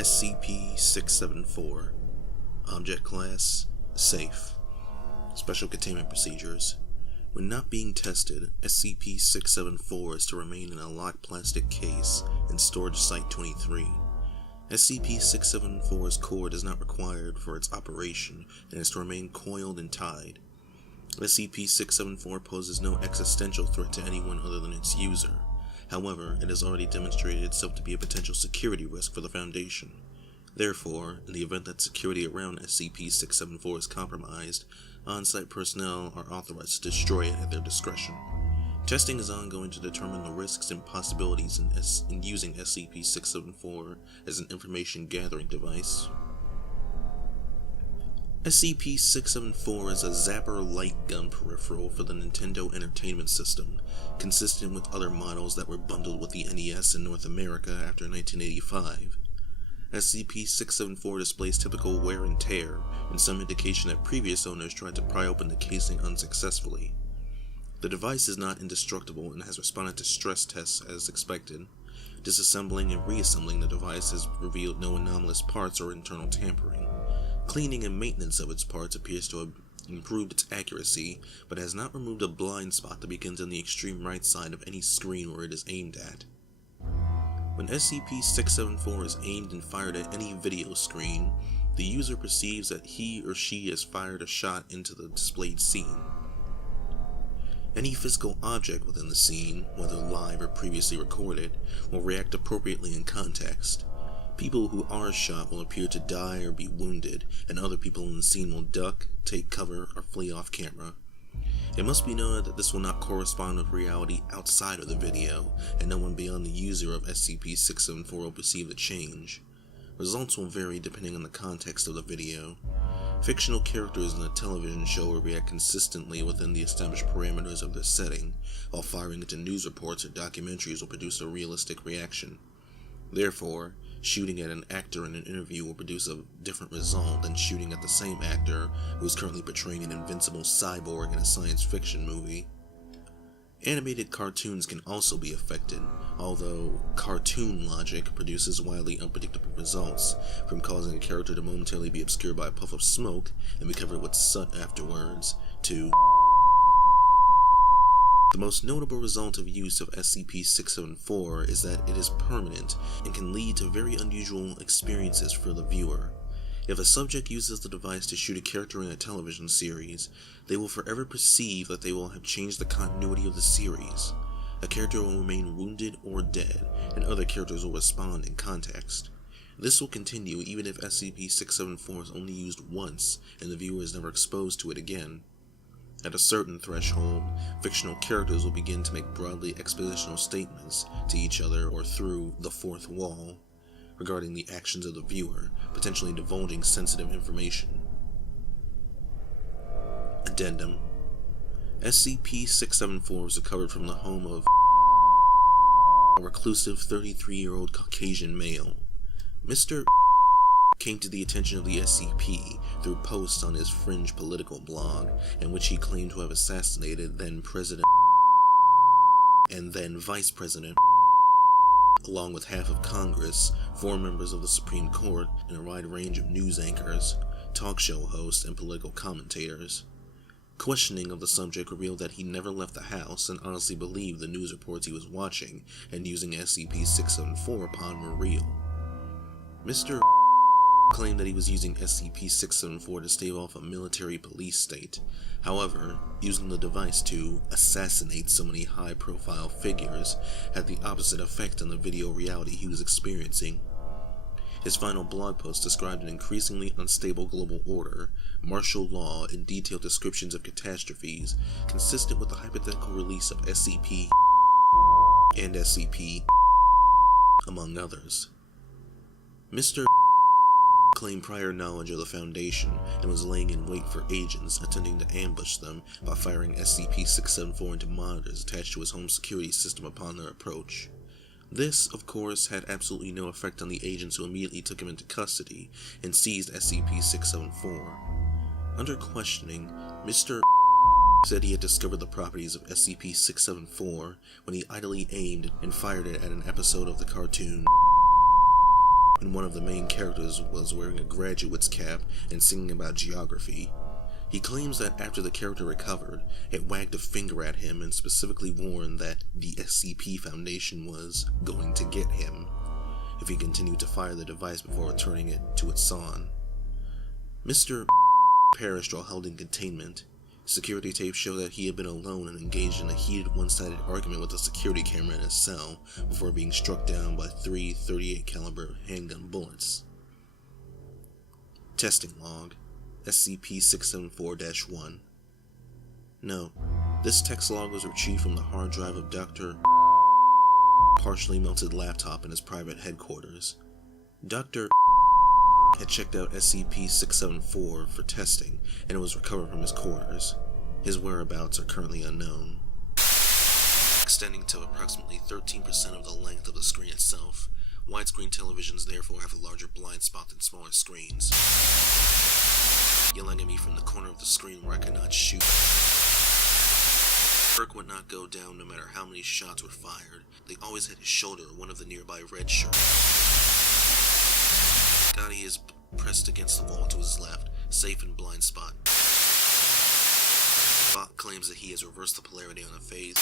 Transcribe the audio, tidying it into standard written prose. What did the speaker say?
SCP-674. Object Class: Safe. Special Containment Procedures. When not being tested, SCP-674 is to remain in a locked plastic case in Storage Site 23. SCP-674's cord is not required for its operation and is to remain coiled and tied. SCP-674 poses no existential threat to anyone other than its user. However, it has already demonstrated itself to be a potential security risk for the Foundation. Therefore, in the event that security around SCP-674 is compromised, on-site personnel are authorized to destroy it at their discretion. Testing is ongoing to determine the risks and possibilities in using SCP-674 as an information-gathering device. SCP-674 is a Zapper light gun peripheral for the Nintendo Entertainment System, consistent with other models that were bundled with the NES in North America after 1985. SCP-674 displays typical wear and tear, and some indication that previous owners tried to pry open the casing unsuccessfully. The device is not indestructible and has responded to stress tests as expected. Disassembling and reassembling the device has revealed no anomalous parts or internal tampering. Cleaning and maintenance of its parts appears to have improved its accuracy, but has not removed a blind spot that begins on the extreme right side of any screen where it is aimed at. When SCP-674 is aimed and fired at any video screen, the user perceives that he or she has fired a shot into the displayed scene. Any physical object within the scene, whether live or previously recorded, will react appropriately in context. People who are shot will appear to die or be wounded, and other people in the scene will duck, take cover, or flee off camera. It must be noted that this will not correspond with reality outside of the video, and no one beyond the user of SCP-674 will perceive the change. Results will vary depending on the context of the video. Fictional characters in a television show will react consistently within the established parameters of their setting, while firing into news reports or documentaries will produce a realistic reaction. Therefore, shooting at an actor in an interview will produce a different result than shooting at the same actor who is currently portraying an invincible cyborg in a science fiction movie. Animated cartoons can also be affected, although cartoon logic produces wildly unpredictable results, from causing a character to momentarily be obscured by a puff of smoke and be covered with soot afterwards, to the most notable result of use of SCP-674 is that it is permanent and can lead to very unusual experiences for the viewer. If a subject uses the device to shoot a character in a television series, they will forever perceive that they will have changed the continuity of the series. A character will remain wounded or dead, and other characters will respond in context. This will continue even if SCP-674 is only used once and the viewer is never exposed to it again. At a certain threshold, fictional characters will begin to make broadly expositional statements to each other or through the fourth wall regarding the actions of the viewer, potentially divulging sensitive information. Addendum: SCP-674 was recovered from the home of a reclusive 33-year-old Caucasian male. Mr. came to the attention of the SCP through posts on his fringe political blog, in which he claimed to have assassinated then President and then Vice President, along with half of Congress, 4 members of the Supreme Court, and a wide range of news anchors, talk show hosts, and political commentators. Questioning of the subject revealed that he never left the house and honestly believed the news reports he was watching and using SCP-674 upon were real. Mr. claimed that he was using SCP-674 to stave off a military police state. However, using the device to assassinate so many high-profile figures had the opposite effect on the video reality he was experiencing. His final blog post described an increasingly unstable global order, martial law, and detailed descriptions of catastrophes, consistent with the hypothetical release of SCP and SCP, among others. Mr. claimed prior knowledge of the Foundation and was laying in wait for agents attempting to ambush them by firing SCP-674 into monitors attached to his home security system upon their approach. This, of course, had absolutely no effect on the agents who immediately took him into custody and seized SCP-674. Under questioning, Mr. said he had discovered the properties of SCP-674 when he idly aimed and fired it at an episode of the cartoon and one of the main characters was wearing a graduate's cap and singing about geography. He claims that after the character recovered, it wagged a finger at him and specifically warned that the SCP Foundation was going to get him if he continued to fire the device before returning it to its son. Mr. perished while held in containment. Security tapes show that he had been alone and engaged in a heated one-sided argument with a security camera in his cell before being struck down by 3 .38 caliber handgun bullets. Testing log, SCP-674-1. Note: this text log was retrieved from the hard drive of Dr. partially melted laptop in his private headquarters. Dr. had checked out SCP-674 for testing, and it was recovered from his quarters. His whereabouts are currently unknown. Extending to approximately 13% of the length of the screen itself, widescreen televisions therefore have a larger blind spot than smaller screens. Yelling at me from the corner of the screen where I could not shoot. Kirk would not go down no matter how many shots were fired. They always hit his shoulder or one of the nearby red shirts. Gotti is pressed against the wall to his left, safe in blind spot. Bot claims that he has reversed the polarity on the phase.